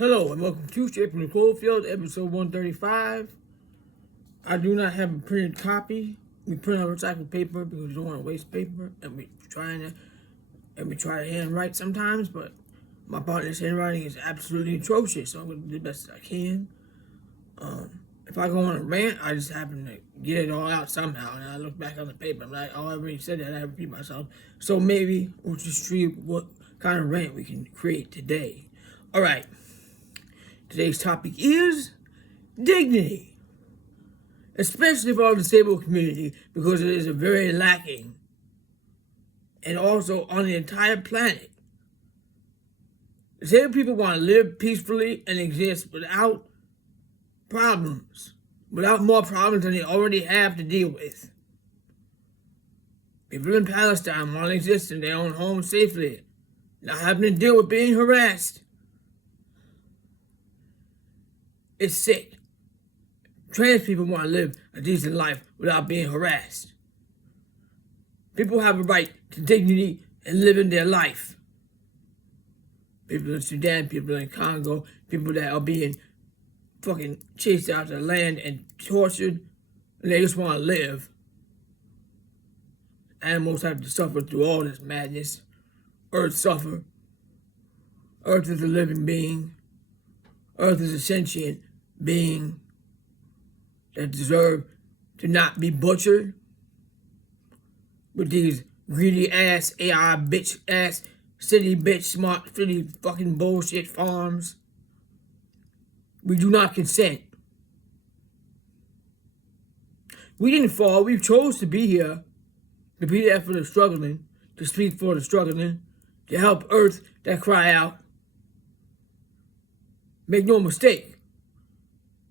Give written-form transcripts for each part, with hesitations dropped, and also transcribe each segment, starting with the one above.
Hello and welcome to Straight from the Cloverfield, episode 135. I do not have a printed copy. We print on recycled paper because we don't want to waste paper, and we try to handwrite sometimes, but my partner's handwriting is absolutely atrocious, so I'm going to do the best I can. If I go on a rant, I just happen to get it all out somehow, and I look back on the paper, I'm like, oh, I already said that, I repeat myself. So maybe we'll just see what kind of rant we can create today. All right. Today's topic is dignity, especially for the disabled community, because it is a very lacking, and also on the entire planet. Disabled people want to live peacefully and exist without problems, without more problems than they already have to deal with. People in Palestine want to exist in their own home safely, not having to deal with being harassed. It's sick. Trans people want to live a decent life without being harassed. People have a right to dignity and living their life. People in Sudan, people in Congo, people that are being fucking chased out of their land and tortured, and they just want to live. Animals have to suffer through all this madness. Earth suffer. Earth is a living being. Earth is a sentient being that deserve to not be butchered with these greedy ass AI bitch ass city bitch smart city fucking bullshit farms. We do not consent. We didn't fall. We chose to be here, to be there for the struggling, to speak for the struggling, to help Earth that cry out. Make no mistake,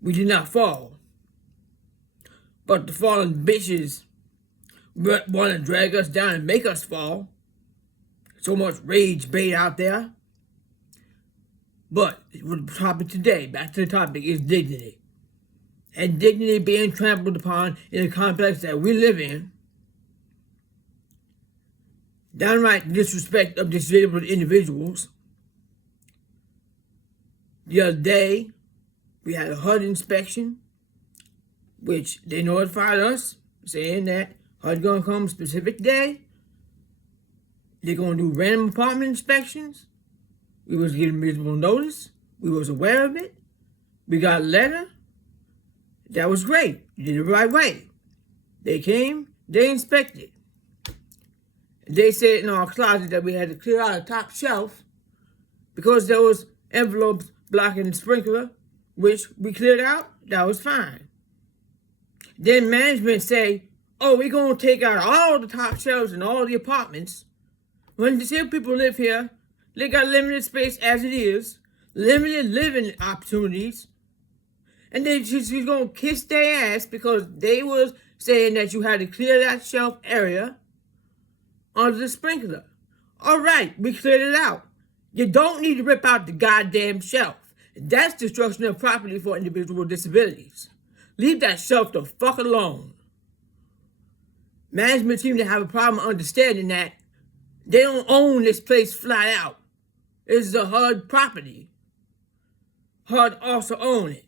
we did not fall. But the fallen bitches want to drag us down and make us fall. So much rage bait out there. But the topic today, back to the topic, is dignity. And dignity being trampled upon in the complex that we live in. Downright disrespect of disabled individuals. The other day, we had a HUD inspection, which they notified us, saying that HUD gonna come a specific day. They're gonna do random apartment inspections. We was given reasonable notice. We was aware of it. We got a letter. That was great. You did it the right way. They came, they inspected. They said in our closet that we had to clear out the top shelf because there was envelopes blocking the sprinkler, which we cleared out. That was fine. Then management say, oh, we're going to take out all the top shelves in all the apartments. When disabled people live here, they got limited space as it is, limited living opportunities, and they just going to kiss their ass because they was saying that you had to clear that shelf area under the sprinkler. All right, we cleared it out. You don't need to rip out the goddamn shelf. That's destruction of property for individuals with disabilities. Leave that shelf the fuck alone. Management seems to have a problem understanding that they don't own this place flat out. This is a HUD property. HUD also own it.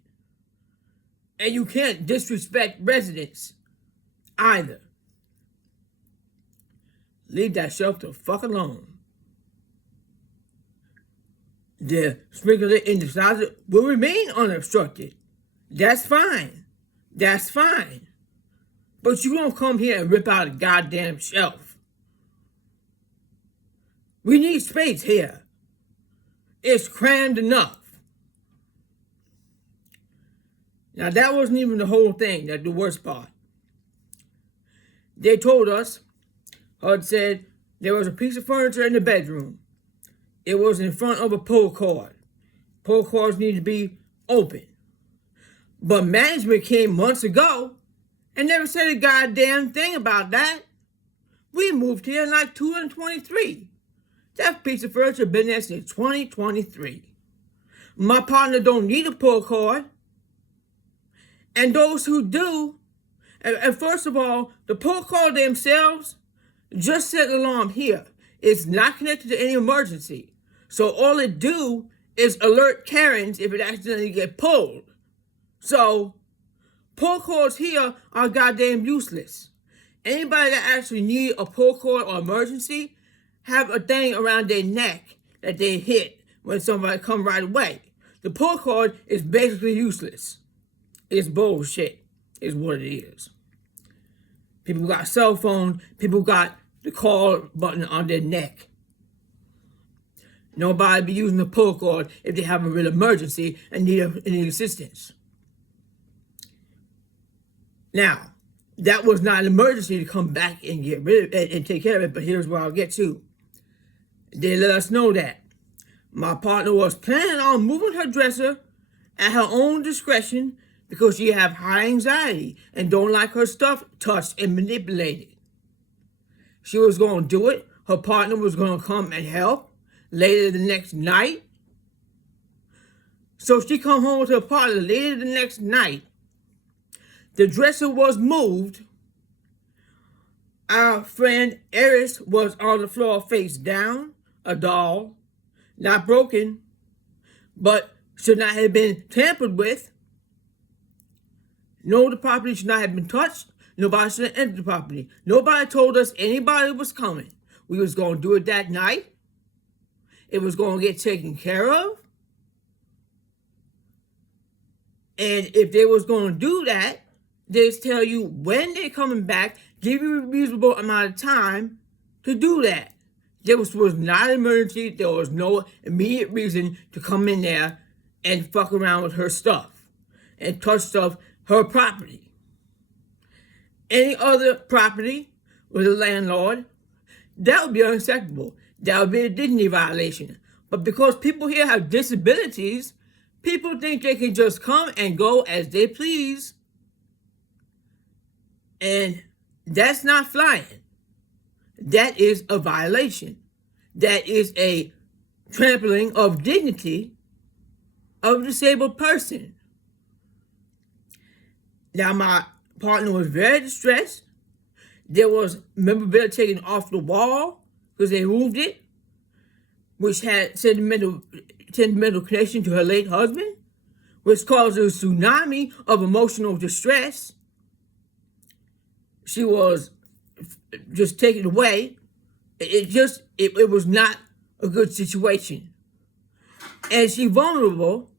And you can't disrespect residents either. Leave that shelf the fuck alone. The sprinkler in the closet will remain unobstructed. That's fine. That's fine. But you don't come here and rip out a goddamn shelf. We need space here. It's crammed enough. Now that wasn't even the whole thing, that's the worst part. They told us, HUD said, there was a piece of furniture in the bedroom. It was in front of a pull cord. Pull cords need to be open. But management came months ago and never said a goddamn thing about that. We moved here in like 2023. That piece of furniture been there since 2023. My partner don't need a pull cord. And those who do, and first of all, the pull cord themselves just set an alarm here. It's not connected to any emergency. So all it do is alert Karens if it accidentally get pulled. So pull cords here are goddamn useless. Anybody that actually need a pull cord or emergency have a thing around their neck that they hit when somebody come right away. The pull cord is basically useless. It's bullshit, is what it is. People got cell phones, people got the call button on their neck. Nobody be using the pull cord if they have a real emergency and need assistance. Now, that was not an emergency to come back and get rid of it and take care of it, but here's where I'll get to. They let us know that my partner was planning on moving her dresser at her own discretion because she have high anxiety and don't like her stuff touched and manipulated. She was going to do it. Her partner was going to come and help later the next night. So she come home with her partner later the next night. The dresser was moved. Our friend Eris was on the floor face down, a doll, not broken, but should not have been tampered with. No, the property should not have been touched. Nobody should have entered the property. Nobody told us anybody was coming. We was going to do it that night. It was going to get taken care of. And if they was going to do that, they tell you when they're coming back, give you a reasonable amount of time to do that. There was not an emergency. There was no immediate reason to come in there and fuck around with her stuff and touch stuff, her property. Any other property with a landlord, that would be unacceptable. That would be a dignity violation. But because people here have disabilities, people think they can just come and go as they please. And that's not flying. That is a violation. That is a trampling of dignity of a disabled person. Now, my partner was very distressed. There was memorabilia taken off the wall because they moved it, which had sentimental connection to her late husband, which caused a tsunami of emotional distress. She was just taken away. It was not a good situation. And she's vulnerable,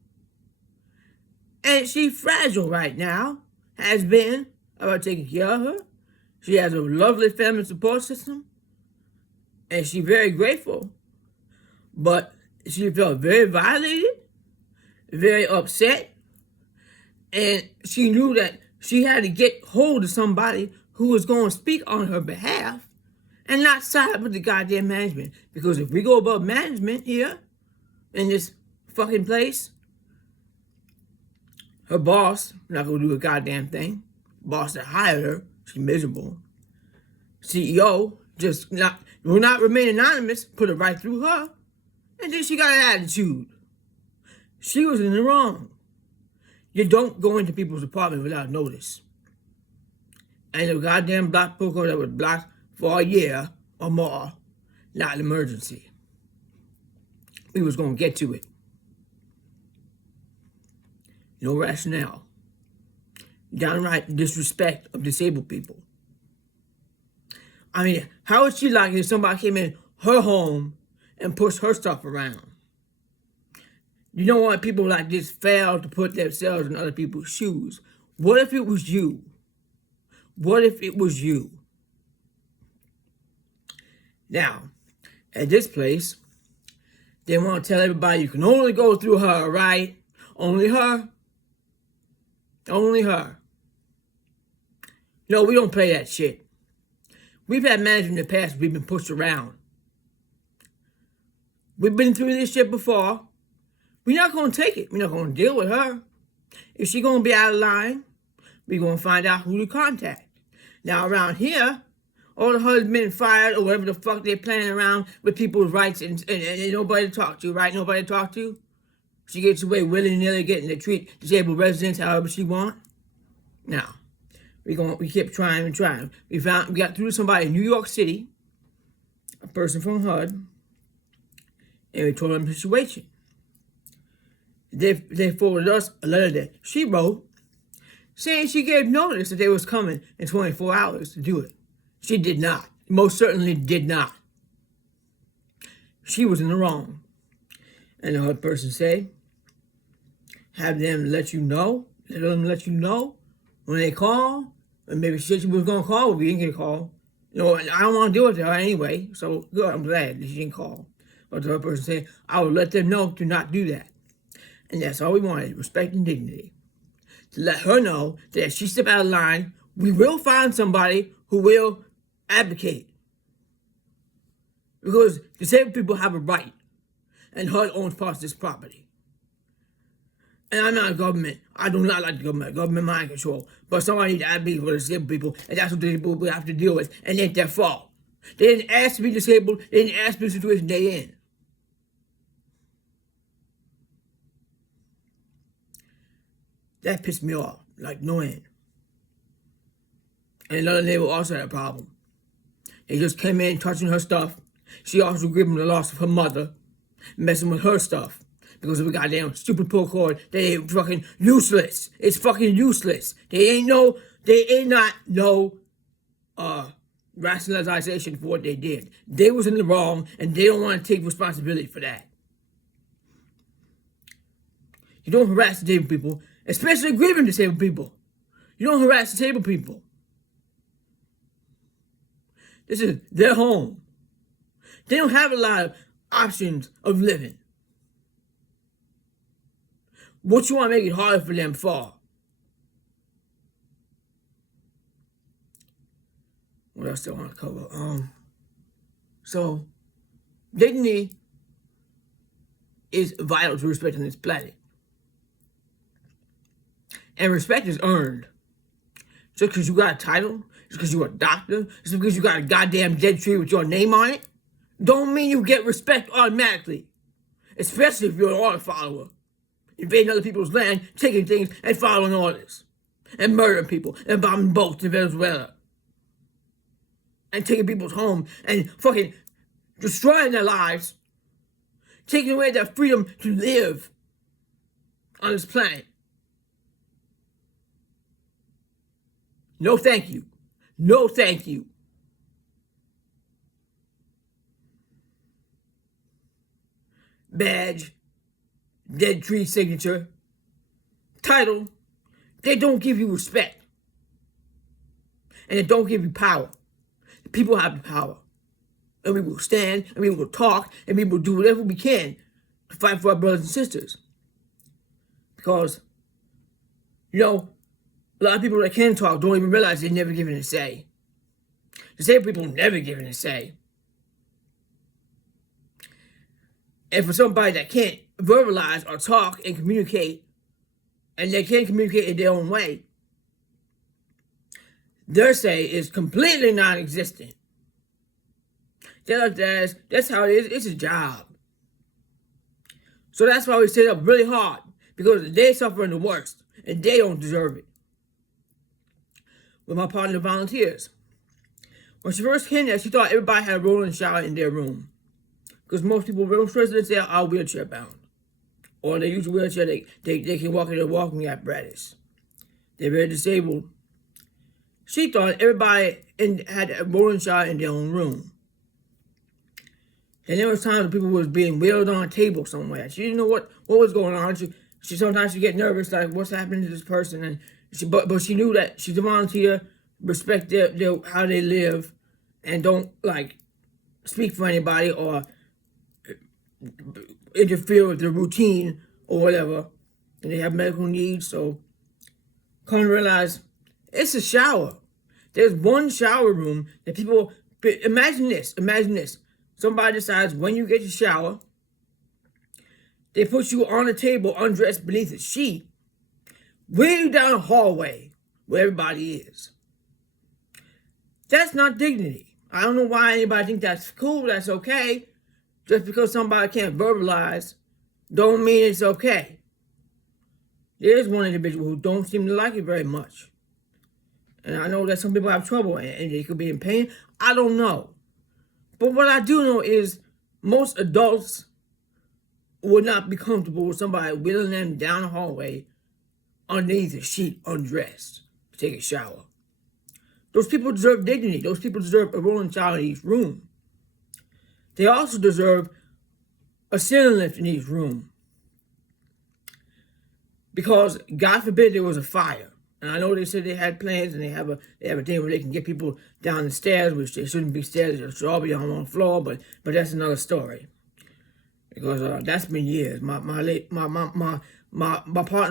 and she's fragile right now, has been about taking care of her. She has a lovely family support system, and she's very grateful. But she felt very violated, very upset, and she knew that she had to get hold of somebody who was going to speak on her behalf and not side with the goddamn management. Because if we go above management here in this fucking place, her boss not going to do a goddamn thing. Boss that hired her, she's miserable. CEO will not remain anonymous, put it right through her. And then she got an attitude. She was in the wrong. You don't go into people's apartment without notice. And the goddamn block program that was blocked for a year or more, not an emergency. We was going to get to it. No rationale. Downright disrespect of disabled people. I mean, how would she like it if somebody came in her home and pushed her stuff around? You don't want people like this fail to put themselves in other people's shoes. What if it was you? What if it was you? Now, at this place, they want to tell everybody you can only go through her, right? Only her. Only her. No, we don't play that shit. We've had management in the past, we've been pushed around. We've been through this shit before. We're not going to take it. We're not going to deal with her. If she's going to be out of line, we're going to find out who to contact. Now, around here, all the husbands fired or whatever the fuck they're playing around with people's rights and nobody to talk to, right? Nobody to talk to. She gets away willy-nilly getting to treat disabled residents however she want. Now, we kept trying and trying. We got through to somebody in New York City, a person from HUD, and we told them the situation. they forwarded us a letter that she wrote saying she gave notice that they was coming in 24 hours to do it. She did not. Most certainly did not. She was in the wrong. And the other person say, have them let them let you know when they call. And maybe she said she was going to call, but we didn't get a call. You know, I don't want to deal with her anyway, so good, I'm glad that she didn't call. But the other person said, I will let them know to not do that. And that's all we wanted, respect and dignity. To let her know that if she step out of line, we will find somebody who will advocate. Because disabled people have a right, and HUD owns parts of this property. And I'm not a government. I do not like the government. Government mind control. But somebody needs to advocate for the disabled people, and that's what the disabled people have to deal with, and it ain't their fault. They didn't ask to be disabled. They didn't ask for the situation they're in. That pissed me off, like no end. And another neighbor also had a problem. They just came in touching her stuff. She also grieving the loss of her mother, messing with her stuff. Because of a goddamn stupid pull cord, they ain't fucking useless. It's fucking useless. They ain't not no rationalization for what they did. They was in the wrong, and they don't want to take responsibility for that. You don't harass disabled people, especially grieving disabled people. You don't harass disabled people. This is their home. They don't have a lot of options of living. What you want to make it harder for them for? What else do I want to cover? So, dignity is vital to respect on this planet. And respect is earned. Just because you got a title, just because you're a doctor, just because you got a goddamn dead tree with your name on it, don't mean you get respect automatically. Especially if you're an order follower. Invading other people's land, taking things, and following orders. And murdering people, and bombing boats in Venezuela. And taking people's home, and fucking destroying their lives. Taking away their freedom to live on this planet. No thank you. No thank you. Badge, dead tree signature, title, they don't give you respect. And they don't give you power. The people have the power. And we will stand, and we will talk, and we will do whatever we can to fight for our brothers and sisters. Because, you know, a lot of people that can talk don't even realize they're never given a say. Disabled people never given a say. And for somebody that can't verbalize or talk and communicate, and they can't communicate in their own way, their say is completely non-existent. That's how it is. It's a job. So that's why we sit up really hard, because they're suffering the worst, and they don't deserve it. With my partner volunteers. When she first came there, she thought everybody had a rolling shower in their room. Because most residents there are wheelchair bound. Or they use a wheelchair, they can walk in a walking apparatus. They're very disabled. She thought everybody had a rolling shower in their own room. And there was times when people was being wheeled on a table somewhere. She didn't know what was going on. She sometimes she get nervous, like what's happening to this person, and but she knew that she's a volunteer, respect their how they live, and don't like speak for anybody or interfere with their routine or whatever. And they have medical needs, so come to realize it's a shower. There's one shower room that people imagine this. Somebody decides when you get your shower, they put you on a table undressed beneath a sheet, way down a hallway where everybody is. That's not dignity. I don't know why anybody thinks that's cool, that's okay. Just because somebody can't verbalize, don't mean it's okay. There's one individual who don't seem to like it very much. And I know that some people have trouble and they could be in pain. I don't know. But what I do know is most adults would not be comfortable with somebody wheeling them down the hallway underneath a sheet, undressed, to take a shower. Those people deserve dignity. Those people deserve a rolling shower in each room. They also deserve a ceiling lift in each room. Because, God forbid, there was a fire. And I know they said they had plans and they have a thing where they can get people down the stairs, which they shouldn't be stairs. They should all be on one floor, but that's another story. Because that's been years. My partner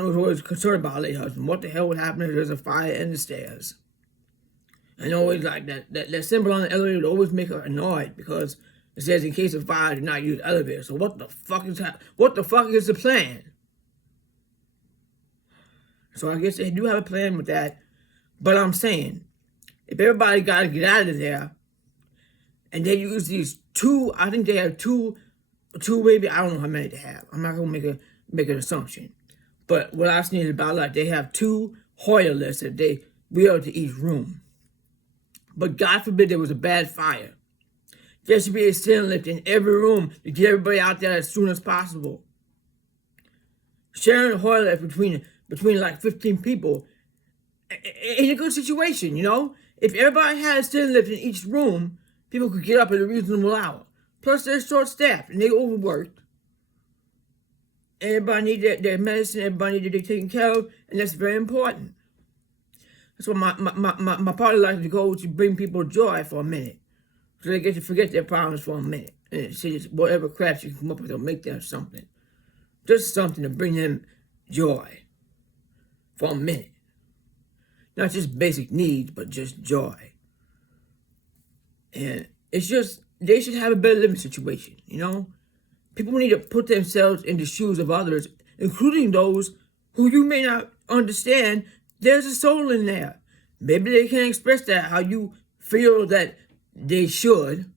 was always concerned about her late husband. What the hell would happen if there's a fire in the stairs? And always like that symbol on the elevator would always make her annoyed because it says in case of fire, do not use elevator. So what the fuck is the plan? So I guess they do have a plan with that. But I'm saying, if everybody got to get out of there, and they use these two, I think they have two maybe, I don't know how many they have. I'm not going to make an assumption. But what I've seen is about like they have 2 Hoyer lifts that they wheel to each room. But God forbid there was a bad fire. There should be a ceiling lift in every room to get everybody out there as soon as possible. Sharing a Hoyer lift between like 15 people in a good situation, you know? If everybody had a ceiling lift in each room, people could get up at a reasonable hour. Plus, they're short-staffed and they overworked. Everybody needs their medicine, everybody needs to be taken care of, and that's very important. That's why my party likes to go to bring people joy for a minute. So they get to forget their problems for a minute. And see whatever crap you can come up with, they'll make them something. Just something to bring them joy for a minute. Not just basic needs, but just joy. And it's just, they should have a better living situation, you know? People need to put themselves in the shoes of others, including those who you may not understand. There's a soul in there. Maybe they can't express that how you feel that they should,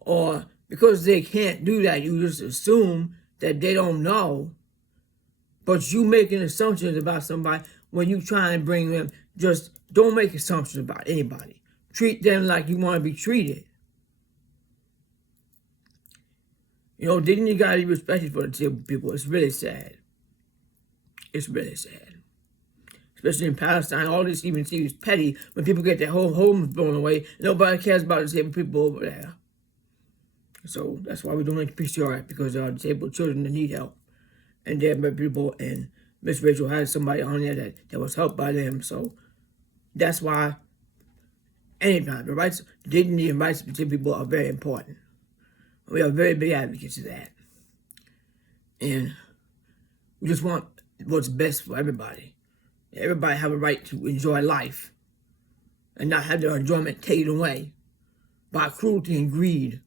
or because they can't do that, you just assume that they don't know. But you making assumptions about somebody when you try and bring them, just don't make assumptions about anybody. Treat them like you want to be treated. You know, dignity got to be respected for the disabled people. It's really sad. It's really sad. Especially in Palestine, all this even seems petty when people get their whole homes blown away. Nobody cares about disabled people over there. So that's why we don't make the PCR Act, because there are disabled children that need help. And there are people, and Miss Rachel had somebody on there that was helped by them. So that's why anytime the rights, dignity and rights of disabled people are very important. We are very big advocates of that. And we just want what's best for everybody. Everybody have a right to enjoy life and not have their enjoyment taken away by cruelty and greed.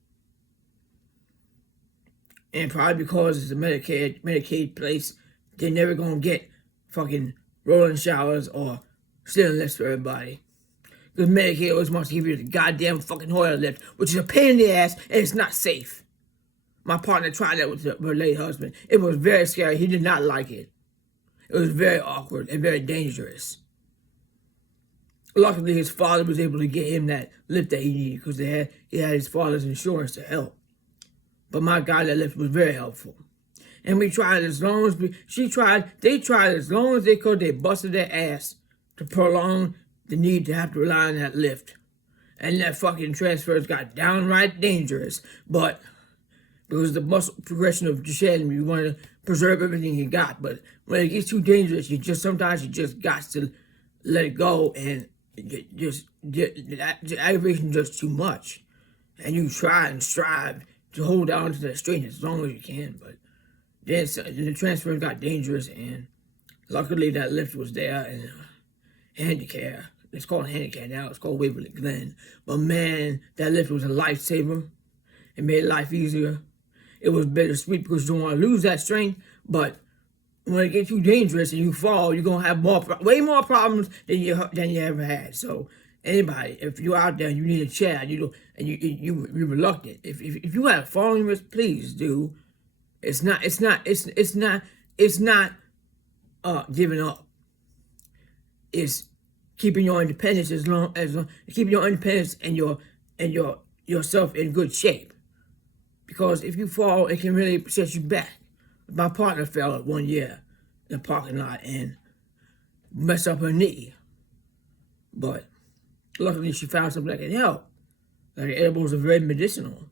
And probably because it's a Medicaid place, they're never going to get fucking rolling showers or ceiling lifts for everybody. Because Medicaid always wants to give you the goddamn fucking Hoyer lift, which is a pain in the ass and it's not safe. My partner tried that with her late husband. It was very scary. He did not like it. It was very awkward and very dangerous. Luckily, his father was able to get him that lift that he needed because he had his father's insurance to help. But my God, that lift was very helpful. And we tried as long as they tried as long as they could. They busted their ass to prolong the need to have to rely on that lift. And that fucking transfers got downright dangerous. But because the muscle progression of Duchenne, you want to preserve everything you got. But when it gets too dangerous, sometimes you just got to let it go, and the aggravation is just too much. And you try and strive to hold on to that strength as long as you can. But then the transfer got dangerous, and luckily that lift was there, and Handicare. It's called Handicare now. It's called Waverly Glen. But man, that lift was a lifesaver. It made life easier. It was bittersweet because you don't want to lose that strength, but when it gets too dangerous and you fall, you're going to have way more problems than you ever had. So anybody, if you're out there and you need a chair, and you're reluctant, if you have falling risk, please do. It's not giving up. It's keeping your independence keeping your independence and yourself in good shape. Because if you fall, it can really set you back. My partner fell 1 year in the parking lot and messed up her knee. But luckily she found something that can help. Like the edibles are very medicinal.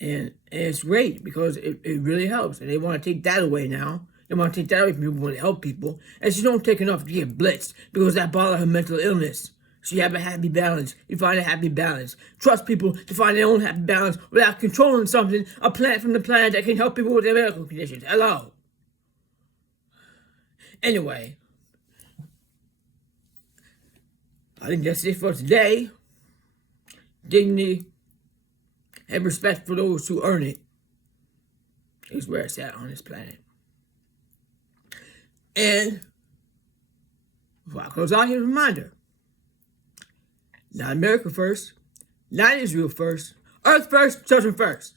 And it's great because it really helps. And they want to take that away now. They want to take that away from people when they help people. And she don't take enough to get blitzed because that bothers her mental illness. She have a happy balance. You find a happy balance. Trust people to find their own happy balance without controlling something, a plant from the planet that can help people with their medical conditions. Hello. Anyway, I think that's it for today. Dignity and respect for those who earn it is where it's at on this planet. And before I close out, here's a reminder. Not America first, not Israel first, Earth first, children first.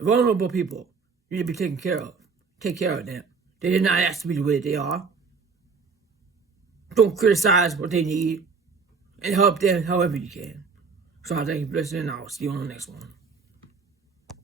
Vulnerable people need to be taken care of. Take care of them. They did not ask to be the way they are. Don't criticize what they need and help them however you can. So I thank you for listening. I'll see you on the next one.